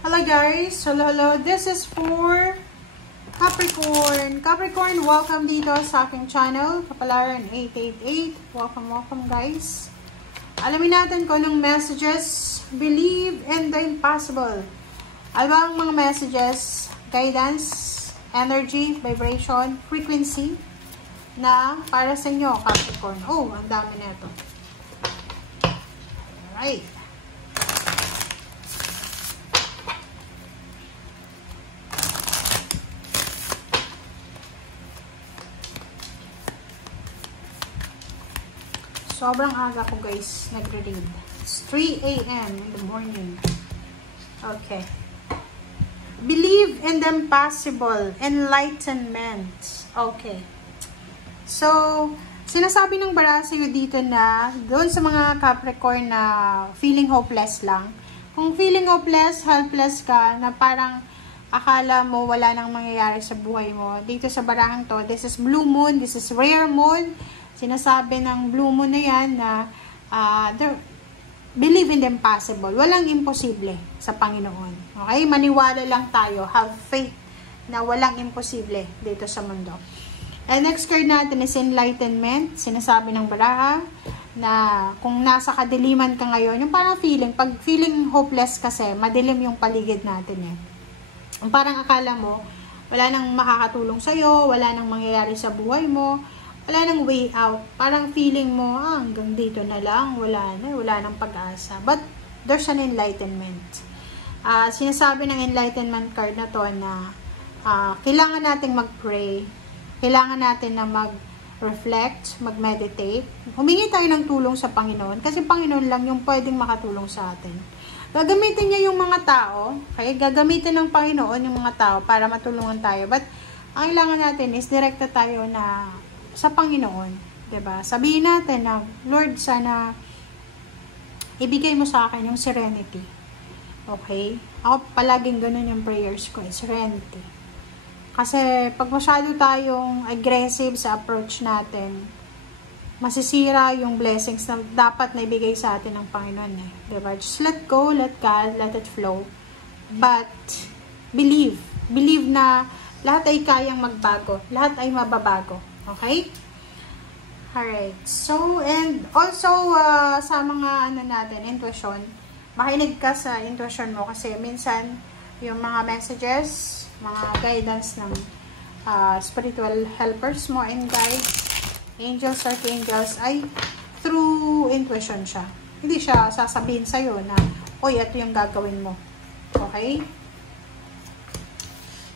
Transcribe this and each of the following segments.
Hello guys, hello. This is for Capricorn. Capricorn, welcome dito sa aking channel, Kapalaran 888. Welcome guys. Alamin natin kung anong messages. Believe in the impossible. Ano ba ang mga messages? Guidance, energy, vibration, frequency na para sa inyo, Capricorn. Oh, ang dami na ito. Alright. Sobrang aga ko guys nagre-read. It's 3 a.m. in the morning. Okay. Believe in the impossible. Enlightenment. Okay. So, sinasabi ng bara sa'yo dito na doon sa mga Capricorn na feeling hopeless lang. Kung feeling hopeless, helpless ka, na parang akala mo wala nang mangyayari sa buhay mo. Dito sa barahang to, this is blue moon, this is rare moon. Sinasabi ng blue moon na yan na believe in the impossible. Walang imposible sa Panginoon. Okay? Maniwala lang tayo. Have faith na walang imposible dito sa mundo. And next card natin is enlightenment. Sinasabi ng baraha na kung nasa kadiliman ka ngayon, yung parang feeling, pag feeling hopeless kasi, madilim yung paligid natin eh. Parang akala mo, wala nang makakatulong sa'yo, wala nang mangyayari sa buhay mo, wala nang way out. Parang feeling mo, hanggang dito na lang, wala nang pag-asa. But, there's an enlightenment. Sinasabi ng enlightenment card na to na kailangan nating mag-pray, kailangan natin na mag-reflect, mag-meditate. Humingi tayo ng tulong sa Panginoon, kasi Panginoon lang yung pwedeng makatulong sa atin. Gagamitin niya yung mga tao, okay? Gagamitin ng Panginoon yung mga tao para matulungan tayo. But, ang kailangan natin is direkta tayo na sa Panginoon, 'di ba? Sabihin natin na, Lord, sana ibigay mo sa akin yung serenity. Okay? Ako palaging ganun yung prayers ko, serenity. Kasi pag masyado tayong aggressive sa approach natin, masisira yung blessings na dapat na ibigay sa atin ng Panginoon eh. 'Di ba? Just let go, let God, let it flow. But believe na lahat ay kayang magbago, lahat ay mababago. Okay? Alright. So, and also, sa mga, intuition, makinig ka sa intuition mo kasi minsan, yung mga messages, mga guidance ng spiritual helpers mo and guides, angels, archangels, ay through intuition siya. Hindi siya sasabihin sa'yo na, oy, ito yung gagawin mo. Okay?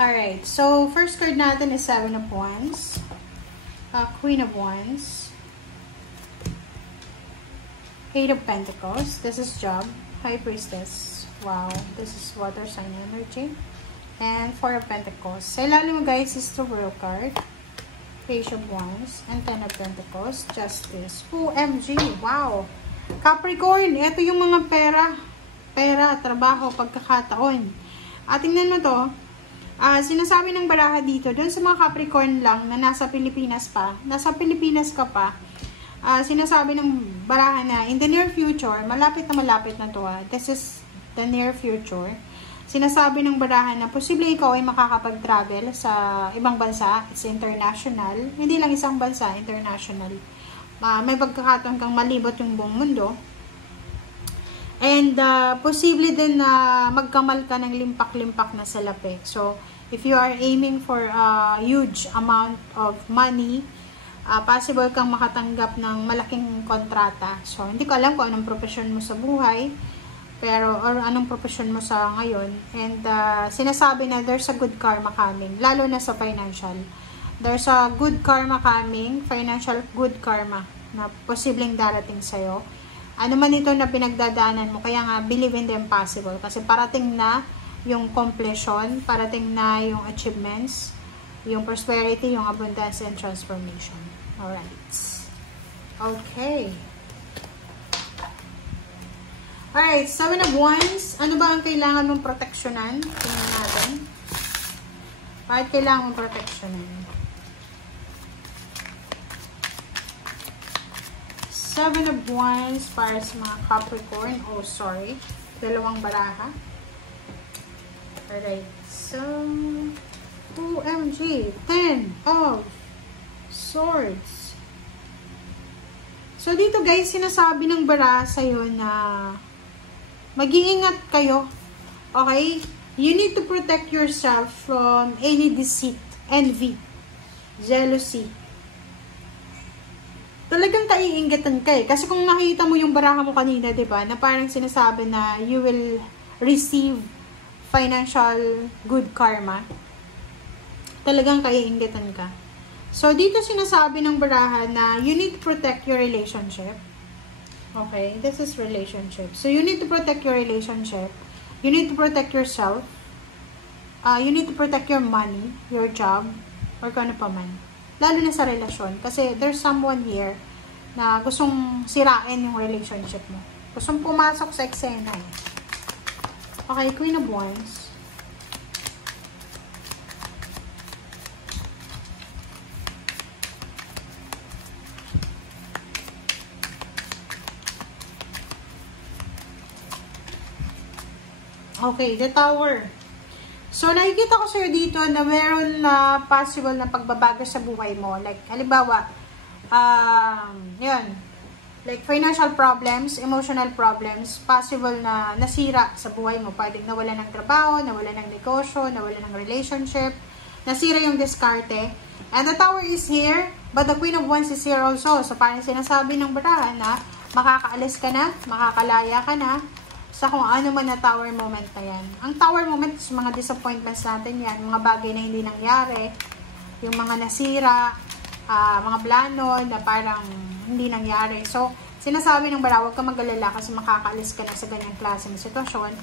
Alright. So, first card natin is 7 of Wands. Queen of Wands, 8 of Pentacles, this is Job, High Priestess, wow, this is water sign energy, and 4 of Pentacles. Sa ilalim mo guys is the World card, Page of Wands, and 10 of Pentacles, Justice. OMG, wow! Capricorn, ito yung mga pera, trabaho, pagkakataon. Tingnan mo to. Sinasabi ng baraha dito, doon sa mga Capricorn lang na nasa Pilipinas ka pa, sinasabi ng baraha na in the near future, malapit na to. This is the near future. Sinasabi ng baraha na posible ikaw ay makakapag-travel sa ibang bansa, it's international, hindi lang isang bansa, international. May pagkakataon kang malibot yung buong mundo. And, posible din na magkamal ka ng limpak-limpak na salapi. So, if you are aiming for a huge amount of money, possible kang makatanggap ng malaking kontrata. So, hindi ko alam kung anong profession mo sa buhay, or anong profession mo sa ngayon. And, sinasabi na there's a good karma coming, lalo na sa financial. There's a good karma coming, financial good karma, na posibleng darating sa'yo. Ano man ito na pinagdadaanan mo, kaya nga believe in the impossible. Kasi parating na yung completion, parating na yung achievements, yung prosperity, yung abundance, and transformation. Alright. Okay. Alright, 7 of Wands. Ano ba ang kailangan mong proteksyonan? Tingnan natin. Bakit kailangan mong proteksyonan? 7 of Wands para sa mga Capricorn. Oh, sorry. Dalawang baraha. Alright. So, OMG. 10 of Swords. So, dito guys, sinasabi ng bara sa'yo na mag-iingat kayo. Okay? You need to protect yourself from any deceit, envy, jealousy. Talagang kaiinggatan ka eh. Kasi kung nakita mo yung baraha mo kanina, diba, na parang sinasabi na you will receive financial good karma. Talagang kaiinggatan ka. So, dito sinasabi ng baraha na you need to protect your relationship. Okay, this is relationship. So, you need to protect your relationship. You need to protect yourself. You need to protect your money, your job, or kung ano pa man. Lalo na sa relasyon. Kasi there's someone here na gustong sirain yung relationship mo. Gustong pumasok sa eksena eh. Okay, Queen of Wands. Okay, the Tower. So, nakikita ko sa'yo dito na meron na possible na pagbabago sa buhay mo. Like, halimbawa, yun, like financial problems, emotional problems, possible na nasira sa buhay mo. Pwedeng nawala ng trabaho, nawala ng negosyo, nawala ng relationship, nasira yung diskarte. And the Tower is here, but the Queen of Wands is here also. So, parang sinasabi ng baraha na makakaalis ka na, makakalaya ka na, sa kung ano man na tower moment na yan. Ang tower moment is mga disappointments natin yan, mga bagay na hindi nangyari, yung mga nasira, mga plano na parang hindi nangyari. So, sinasabi ng bara, huwag ka mag-alala kasi makakaalis ka na sa ganyang klase ng sitwasyon.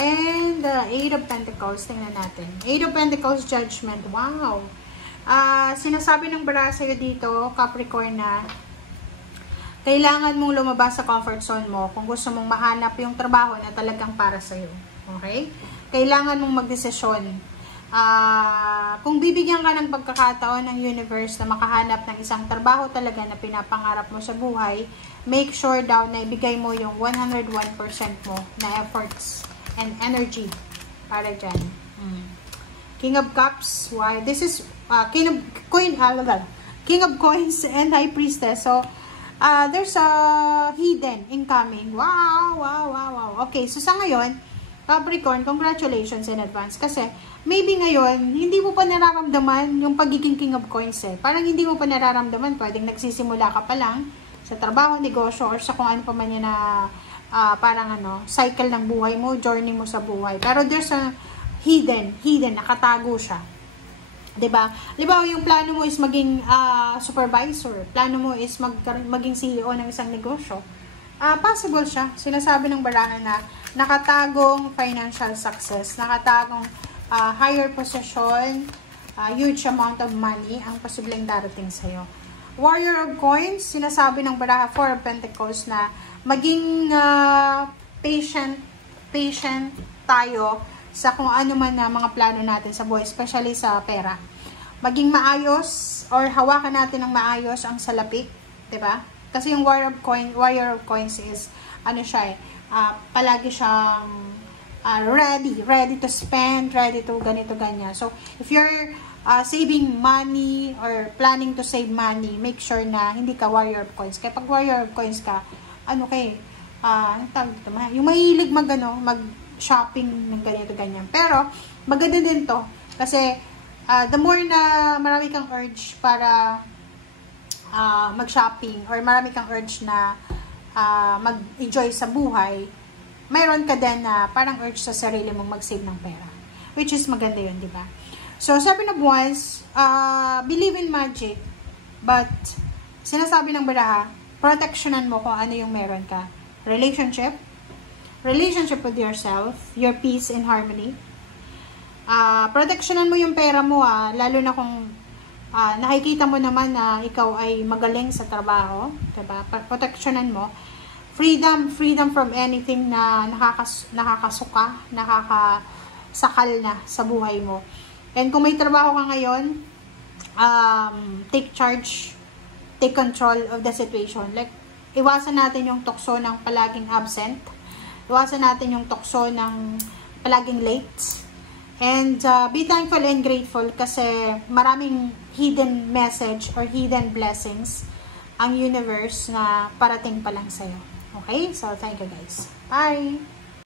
And the Eight of Pentacles, tingnan natin. Eight of Pentacles, Judgment. Wow! Sinasabi ng bara sa'yo dito, Capricorn, na kailangan mong lumabas sa comfort zone mo kung gusto mong mahanap yung trabaho na talagang para sa'yo. Okay? Kailangan mong magdesisyon. Kung bibigyan ka ng pagkakataon ng universe na makahanap ng isang trabaho talaga na pinapangarap mo sa buhay, make sure daw na ibigay mo yung 101% mo na efforts and energy para dyan. King of Cups. Why? This is King of Coins and High Priestess. So, there's a hidden incoming. Wow, wow, wow, wow. Okay, so sa ngayon, Capricorn, congratulations in advance. Kasi, maybe ngayon, hindi mo pa nararamdaman yung pagiging King of Coins eh. Parang hindi mo pa nararamdaman. Pwedeng nagsisimula ka pa lang sa trabaho, negosyo, or sa kung ano pa man yun na parang cycle ng buhay mo, journey mo sa buhay. Pero there's a hidden, nakatago siya. Diba? Diba, yung plano mo is maging supervisor. Plano mo is maging CEO ng isang negosyo. Possible siya. Sinasabi ng baraha na nakatagong financial success, nakatagong higher position, huge amount of money ang posibleng darating sa'yo. Warrior of Coins, sinasabi ng baraha, Four of Pentacles, na maging patient tayo sa kung ano man na mga plano natin sa buhay, especially sa pera. Maging maayos or hawakan natin ng maayos ang salapi, 'di ba? Kasi yung Warrior of Coins is siya palagi siyang ready to spend, ready to ganito ganyan. So, if you're saving money or planning to save money, make sure na hindi ka Warrior of Coins. Kaya pag Warrior of Coins ka, yung mahilig mag-shopping ng ganito-ganyan. Pero, maganda din to. Kasi, the more na marami kang urge para mag-shopping or marami kang urge na mag-enjoy sa buhay, mayroon ka din na parang urge sa sarili mong mag-save ng pera. Which is maganda yun, di ba? So, Seven of Wands, believe in magic, but sinasabi ng baraha, protectionan mo kung ano yung meron ka. Relationship with yourself, your peace and harmony. Protectionan mo yung pera mo, lalo na kung nakikita mo naman na ikaw ay magaling sa trabaho, diba? Protectionan mo. Freedom from anything na nakakasuka, nakakasakal na sa buhay mo. And kung may trabaho ka ngayon, take charge, take control of the situation. Like, iwasan natin yung tukso ng palaging absent. Iwasan natin yung tukso ng palaging late. And be thankful and grateful kasi maraming hidden message or hidden blessings ang universe na parating pa lang sa'yo. Okay? So, thank you guys. Bye!